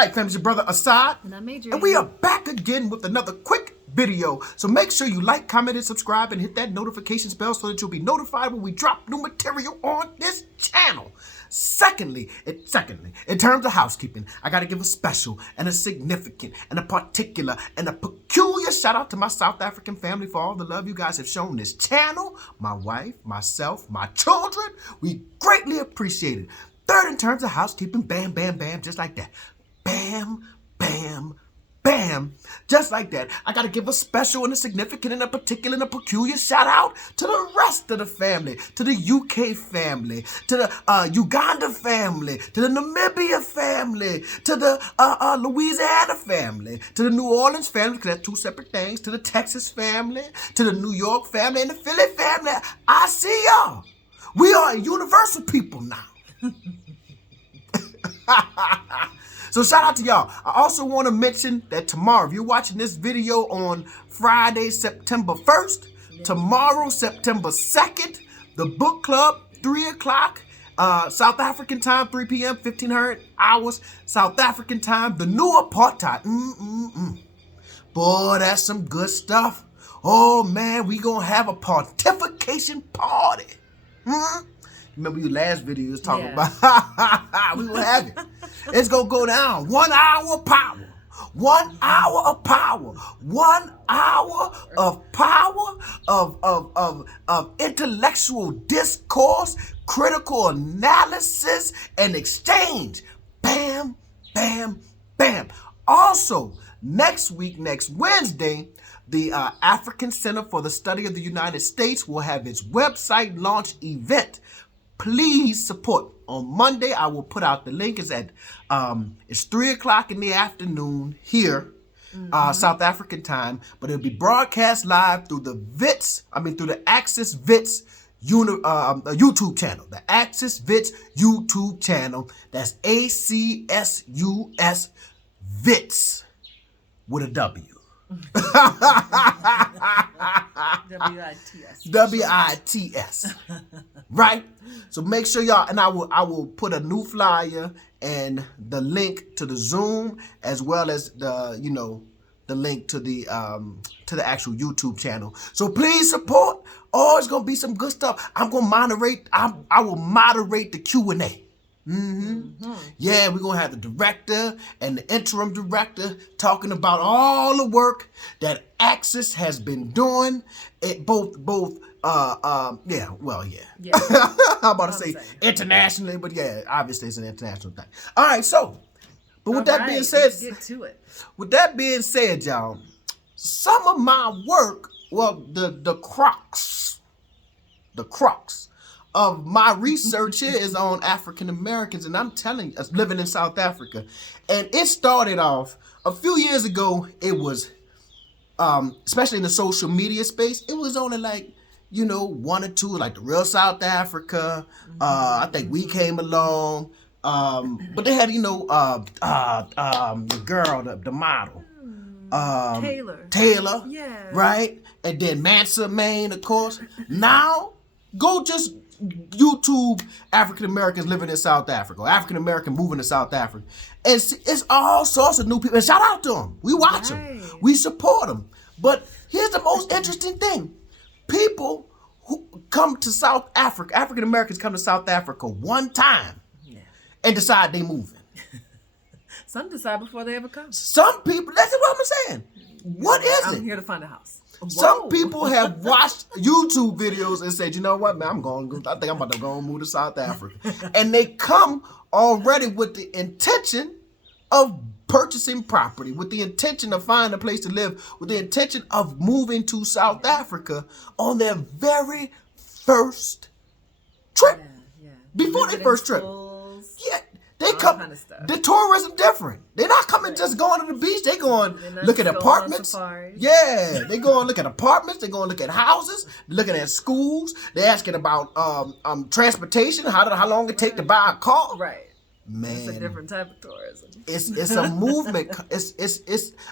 All right, fam, it's your brother Asad. And I'm Adrian. And we are back again with another quick video. So make sure you like, comment, and subscribe, and hit that notification bell so that you'll be notified when we drop new material on this channel. Secondly, in terms of housekeeping, I got to give a special and a significant and a particular and a peculiar shout out to my South African family for all the love you guys have shown this channel. My wife, myself, my children, we greatly appreciate it. Third, in terms of housekeeping, bam, bam, bam, just like that. Bam, bam, bam, just like that. I got to give a special and a significant and a particular and a peculiar shout out to the rest of the family, to the UK family, to the Uganda family, to the Namibia family, to the Louisiana family, to the New Orleans family, because that's two separate things, to the Texas family, to the New York family, and the Philly family. I see y'all. We are a universal people now. So shout out to y'all. I also want to mention that tomorrow, if you're watching this video on Friday, September 1st, tomorrow, September 2nd, the book club, 3 o'clock, South African time, 3 p.m., 1500 hours, South African time, the new apartheid. Boy, that's some good stuff. Oh, man, we going to have a pontification party. Remember your last video you was talking about? We will have it. It's going to go down. 1 hour of power. 1 hour of power. 1 hour of power of intellectual discourse, critical analysis, and exchange. Bam, bam, bam. Also, next week, next Wednesday, the African Center for the Study of the United States will have its website launch event. Please support. On Monday, I will put out the link. It's 3 o'clock in the afternoon here, South African time, but it'll be broadcast live through the Access Vits YouTube channel. The Access Vits YouTube channel. That's ACSUS Vits with a W. WITS. Right? So make sure y'all, and I will put a new flyer and the link to the Zoom as well as the link to the actual YouTube channel. So please support. Oh, it's gonna be some good stuff. I'm gonna moderate. I will moderate the Q&A. Yeah, we're gonna have the director and the interim director talking about all the work that Access has been doing. I'm about to say internationally, but yeah, obviously it's an international thing. All right, so, but with that being said, let's get to it. With that being said, y'all, some of my work, well, the crux of my research here is on African Americans, and I'm telling you, living in South Africa. And it started off a few years ago. It was, especially in the social media space, it was only like, one or two, like the Real South Africa. I think we came along. But they had, the girl, the model. Taylor. Yeah. Right? And then Mansa Main, of course. Now, go just YouTube African Americans living in South Africa, African American moving to South Africa. And it's all sorts of new people. And shout out to them. We watch them. We support them. But here's the most interesting thing. People who come to South Africa, African Americans come to South Africa one time and decide they moving. Some decide before they ever come. Some people, that's what I'm saying. What is it? I'm here to find a house. Whoa. Some people have watched YouTube videos and said, you know what, man, I think I'm about to go and move to South Africa. And they come already with the intention of purchasing property, with the intention of finding a place to live, with the intention of moving to South Africa on their very first trip. Before their first trip. Yeah. They come, kind of the tourism different. They're not coming just going to the beach. They going look at apartments. Yeah, they going look at apartments. They going look at houses. They're looking at schools. They're asking about transportation. How long it take to buy a car. Right. Man, it's a different type of tourism. It's a movement. It's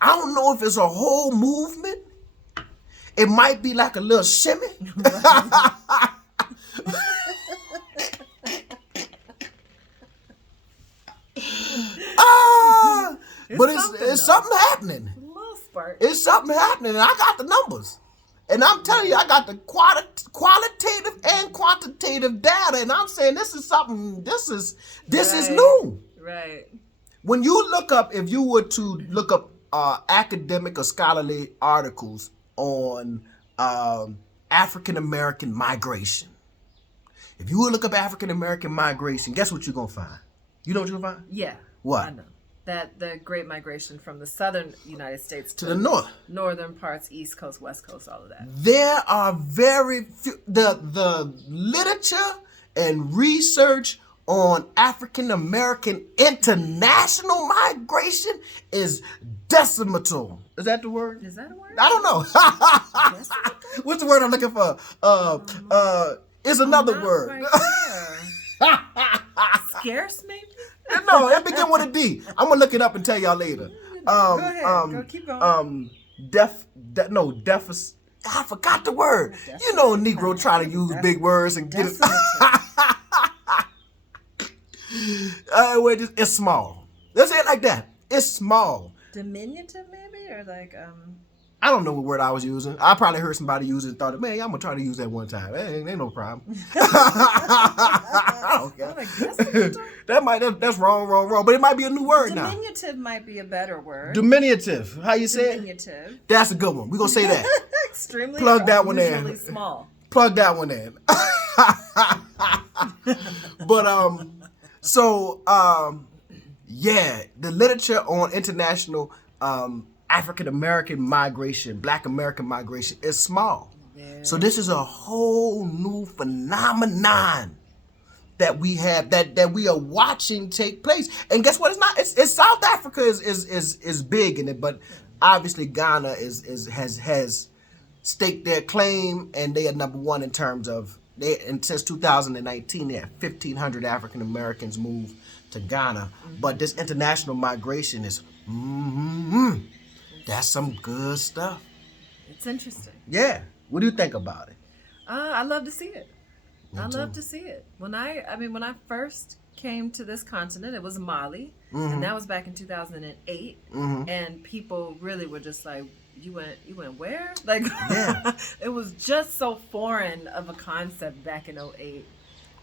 I don't know if it's a whole movement. It might be like a little shimmy. But it's something happening. A little spark. It's something happening, and I got the numbers. And I'm telling you, I got the qualitative and quantitative data, and I'm saying this is something. This is new. Right. When you look up, if you were to look up academic or scholarly articles on African American migration, if you would look up African American migration, guess what you're gonna find? You know what you're gonna find? Yeah. What? I know. That the great migration from the southern United States to the north, northern parts, East Coast, West Coast, all of that. There are very few. The literature and research on African American international migration is decimal. Is that the word? Is that a word? I don't know. What's the word I'm looking for? It's another word. Scarce, maybe? No, it begin with a D. I'm gonna look it up and tell y'all later. Go ahead. Go keep going. Deficit. I forgot the word. You know, Negro try to use big words and get it. It's small. Let's say it like that. It's small. Diminutive, maybe, or like I don't know what word I was using. I probably heard somebody use it and thought, man, I'm gonna try to use that one time. Ain't no problem. I don't care. That's wrong. But it might be a new word now. Diminutive might be a better word. Diminutive. How you say Diminutive. it? That's a good one. We're gonna say that. Extremely. Plug that one in. Really small. Plug that one in. But yeah, the literature on international African American migration, Black American migration is small. Yeah. So this is a whole new phenomenon that we have that we are watching take place. And guess what? It's South Africa is big in it, but obviously Ghana has staked their claim, and they are number one in terms of since 2019 they have 1,500 African Americans move to Ghana. Mm-hmm. But this international migration is that's some good stuff. It's interesting. Yeah. What do you think about it? I love to see it. I love to see it. When I first came to this continent, it was Mali, and that was back in 2008, and people really were just like, you went where? Like, yeah. It was just so foreign of a concept back in 2008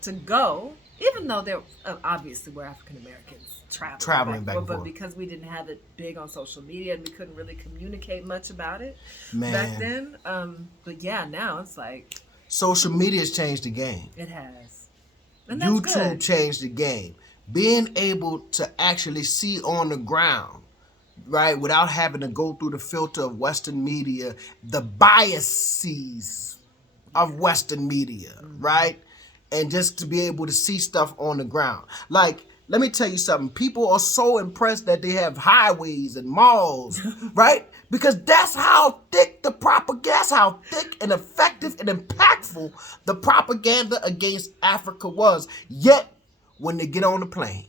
to go, even though there obviously were African Americans traveling back and forth, but because we didn't have it big on social media and we couldn't really communicate much about it back then. But yeah, now it's like social media has changed the game. It has. And that's YouTube good. Changed the game. Being able to actually see on the ground, right, without having to go through the filter of Western media, the biases of Western media, right? And just to be able to see stuff on the ground. Like, let me tell you something. People are so impressed that they have highways and malls, right? Because that's how thick the propaganda, that's how thick and effective and impactful the propaganda against Africa was. Yet, when they get on the plane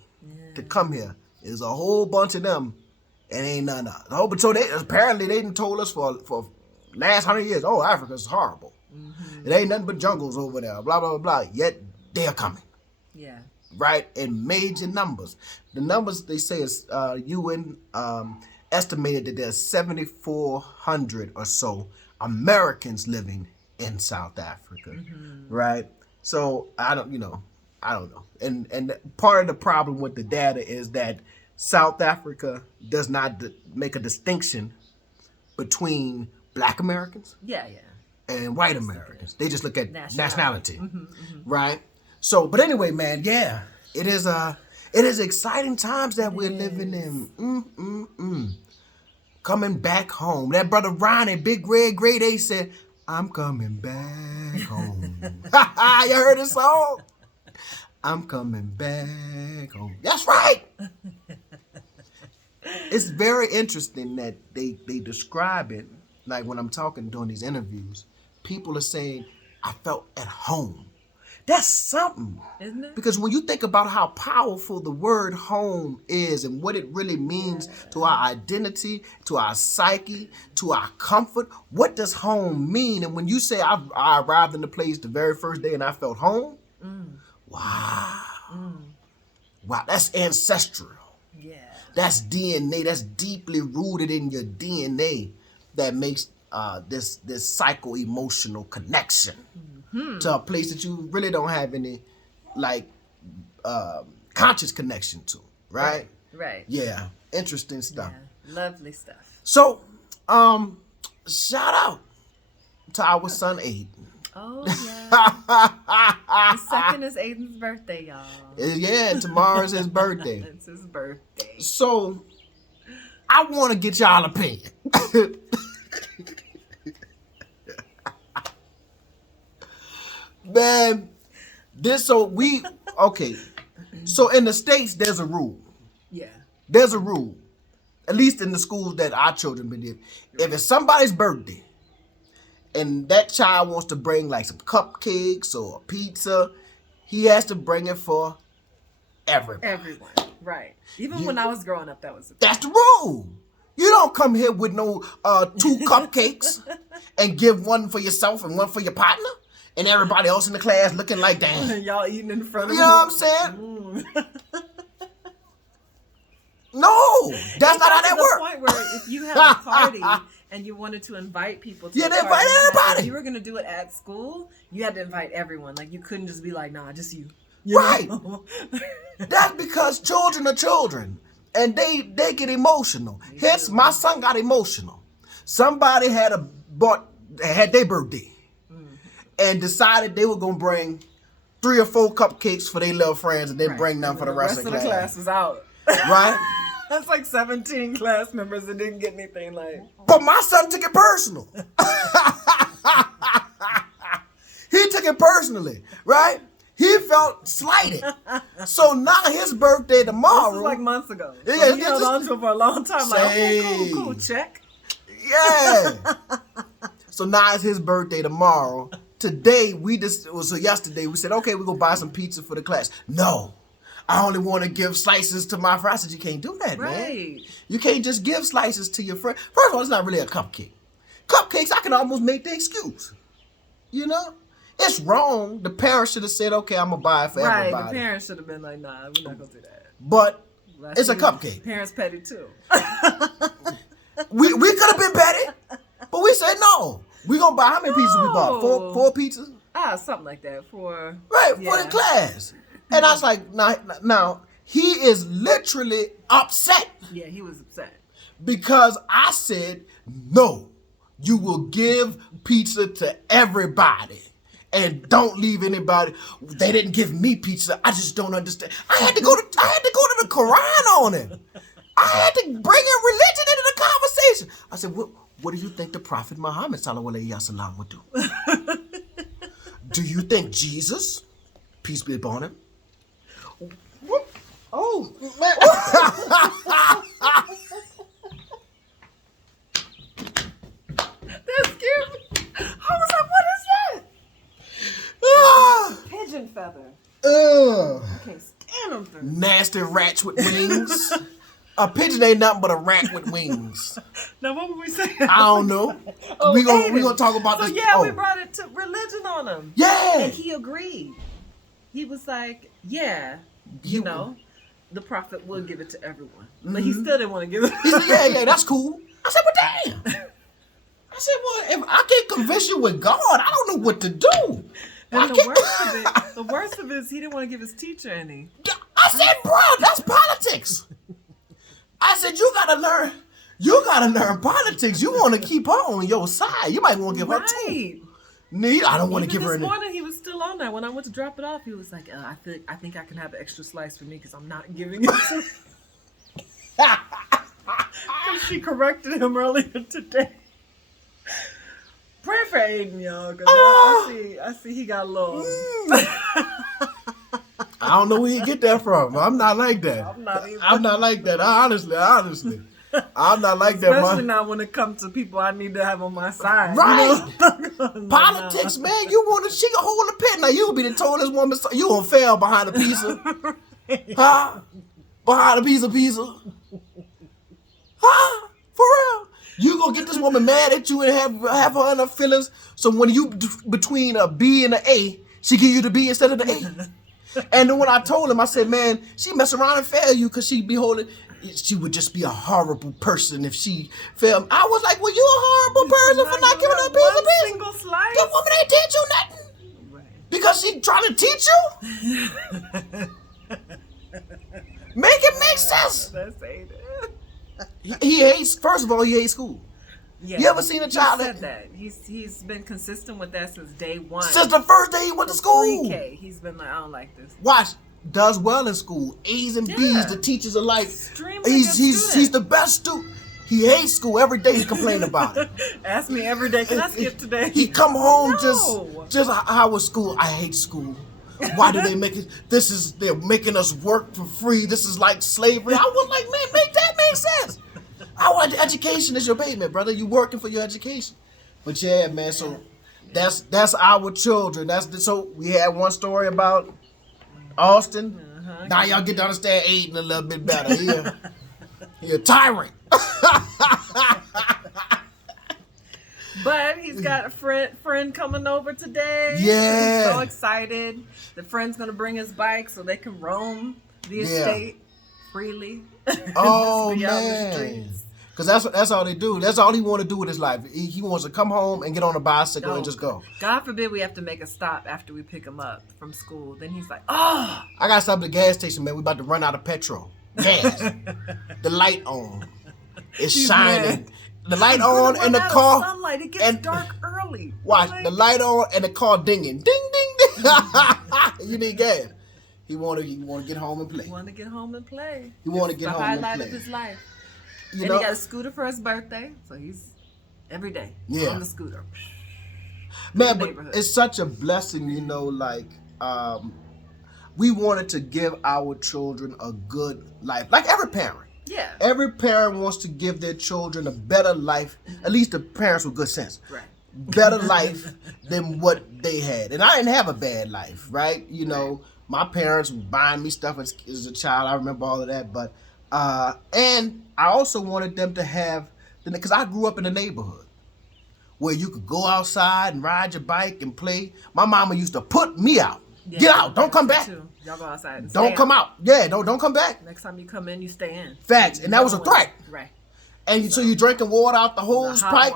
to come here, there's a whole bunch of them, and ain't none of it. So they didn't told us for last 100 years, oh, Africa's horrible. It ain't nothing but jungles over there, blah, blah, blah, blah. Yet, they're coming. Yeah. Right, in major numbers. The numbers they say is UN estimated that there's 7,400 or so Americans living in South Africa, right? So I don't know, and part of the problem with the data is that South Africa does not make a distinction between Black Americans, and white Americans. They just look at nationality, right? So, but anyway, man, yeah, it is exciting times that we're living in. Coming back home. That brother Ronnie, Big Red Grade A said, I'm coming back home. You heard his song? I'm coming back home. That's right. It's very interesting that they describe it, like when I'm talking during these interviews, people are saying, I felt at home. That's something. Isn't it? Because when you think about how powerful the word home is and what it really means to our identity, to our psyche, to our comfort, what does home mean? And when you say I arrived in the place the very first day and I felt home, wow. Wow, that's ancestral. Yeah. That's DNA. That's deeply rooted in your DNA that makes this psycho-emotional connection to a place that you really don't have any conscious connection to, right? Right. Yeah. Interesting stuff. Yeah. Lovely stuff. So, shout out to our son Aiden. Oh, yeah. The second is Aiden's birthday, y'all. Yeah, tomorrow's his birthday. It's his birthday. So, I want to get y'all opinion. Man, so in the States, there's a rule. Yeah. There's a rule. At least in the schools that our children been in. If it's somebody's birthday, and that child wants to bring like some cupcakes or a pizza, he has to bring it for everybody. Everyone, right. Even when I was growing up, that's the rule. You don't come here with no 2 cupcakes and give one for yourself and one for your partner, and everybody else in the class looking like, damn. Y'all eating in front of you know what I'm saying? No, that's not how that works. Point where if you had a party and you wanted to invite people to they invite everybody. If you were going to do it at school, you had to invite everyone. Like, you couldn't just be like, nah, just you. Right. That's because children are children, and they get emotional. Hence, my son got emotional. Somebody had their birthday and decided they were going to bring 3 or 4 cupcakes for their little friends and then bring them for the rest of the class. The class was out. Right? That's like 17 class members that didn't get anything like. But my son took it personal. He took it personally, right? He felt slighted. So now his birthday tomorrow. This was like months ago. Yeah, so he held on to it for a long time. Like, okay, cool, check. Yeah. So now it's his birthday tomorrow. Today, yesterday we said, okay, we're going to buy some pizza for the class. No. I only want to give slices to my friend. I said, you can't do that, man. You can't just give slices to your friend. First of all, it's not really a cupcake. Cupcakes, I can almost make the excuse. You know? It's wrong. The parents should have said, okay, I'm going to buy it for everybody. Right, the parents should have been like, nah, we're not going to do that. But it's a cupcake. Parents petty, too. we could have been petty, but we said no. We're going to buy, how many pizzas we bought? Four pizzas? Something like that. For the class. And I was like, now, he is literally upset. Yeah, he was upset. Because I said, no, you will give pizza to everybody. And don't leave anybody. They didn't give me pizza. I just don't understand. I had to go to the Quran on it. I had to bring in religion into the conversation. I said, what do you think the Prophet Muhammad sallallahu alaihi wasallam would do? Do you think Jesus, peace be upon him? Oh, man. That scared me. I was like, what is that? Pigeon feather. I can't stand them things. Nasty rats with wings. A pigeon ain't nothing but a rat with wings. Now, what were we saying? I don't know. we gonna talk about this. Yeah, we brought it to religion on him. Yeah. And he agreed. He was like, yeah, you know, the prophet will give it to everyone. But he still didn't want to give it. He said, yeah, that's cool. I said, well, damn. I said, well, if I can't convince you with God, I don't know what to do. And the worst of it is he didn't want to give his teacher any. I said, bro, that's politics. I said, you gotta learn politics. You want to keep her on your side. You might want to give her two. I don't want to give her any. This morning he was still on that. When I went to drop it off, he was like, I think I can have an extra slice for me because I'm not giving it to She corrected him earlier today. Pray for Aiden, y'all, because I see he got a little. I don't know where he get that from. I'm not like that. I'm not like that. Honestly. I'm not like that, man. Especially not when it comes to people I need to have on my side. Right. You know? Politics, man. She can hold a pen. Now, you be the tallest woman. You gonna fail behind a pizza. Huh? Behind a piece of pizza. Huh? For real. You gonna get this woman mad at you and have her in her feelings. So when you between a B and an A, she give you the B instead of the A. And then when I told him, I said, man, she mess around and fail you because she be holding. she would just be a horrible person if she failed. I was like, well, you a horrible person for not giving her a piece of business. Single slice. That woman ain't teach you nothing. Because she's trying to teach you? Make it make sense. He hates, first of all, he hates school. Yeah, you ever seen a child said that? He's been consistent with that since day one. Since the first day he went to school. Pre-K, he's been like, I don't like this. Watch, does well in school. A's and B's, the teachers are like, he's the best student. He hates school. Every day he complained about it. Ask me every day, can I skip today? He come home just how was school? I hate school. Why do they make it? They're making us work for free. This is like slavery. I was like, man, make that make sense. Our education is your payment, brother. You working for your education. But yeah, man, so that's our children. So we had one story about Austin. Now y'all get to understand Aiden a little bit better. He a tyrant. But he's got a friend coming over today. Yeah. He's so excited. The friend's gonna bring his bike so they can roam the estate freely. Oh man. Because that's all they do. That's all he want to do with his life. He wants to come home and get on a bicycle and just go. God forbid we have to make a stop after we pick him up from school. Then he's like, oh. I got to stop at the gas station, man. We about to run out of petrol. Gas. The light on. It's shining. Mad. The light on and the car. Sunlight. It gets dark early. Watch. The light on and the car dinging. Ding, ding, ding. You need gas. He want to get home and play. He want to get home and play. He want to get home and play. The highlight of his life. You and know, he got a scooter for his birthday, so he's every day on the scooter. Man, but it's such a blessing, you know, like we wanted to give our children a good life. Like every parent. Yeah. Every parent wants to give their children a better life, at least the parents with good sense. Right. Better life than what they had. And I didn't have a bad life, right? You know, my parents were buying me stuff as a child. I remember all of that, but and I also wanted them to have, because I grew up in a neighborhood where you could go outside and ride your bike and play. My mama used to put me out. Yeah, get out. Don't come back. Y'all go outside and don't come out. Yeah, don't come back. Next time you come in, you stay in. Facts. And that was a threat. Right. And so you drinking water out the hose pipe.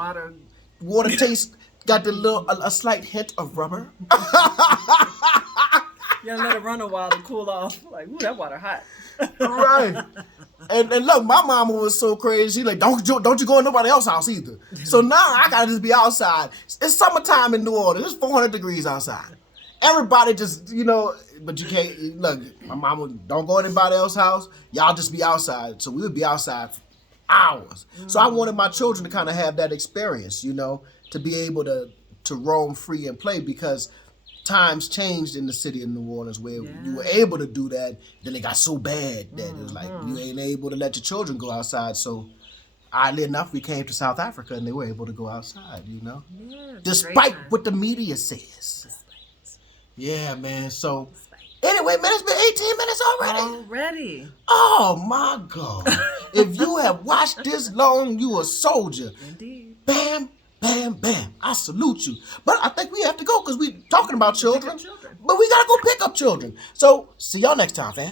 Water tastes, got a slight hint of rubber. You gotta let it run a while to cool off. Like, ooh, that water hot. Right. And look, my mama was so crazy. She like, don't you go in nobody else's house either. So now I gotta just be outside. It's summertime in New Orleans. It's 400 degrees outside. Everybody just, you know, but you can't, look, my mama, don't go in anybody else's house. Y'all just be outside. So we would be outside for hours. So I wanted my children to kind of have that experience, you know, to be able to roam free and play, because times changed in the city of New Orleans where you were able to do that. Then it got so bad that it was like you ain't able to let your children go outside. So oddly enough, we came to South Africa and they were able to go outside, you know, despite what the media says. Yeah, man. So anyway, man, it's been 18 minutes already. Oh my God. If you have watched this long, you a soldier. Indeed. Bam, bam, bam. I salute you. But I think we have to go because we talking about children. But we got to go pick up children. So see y'all next time, fam.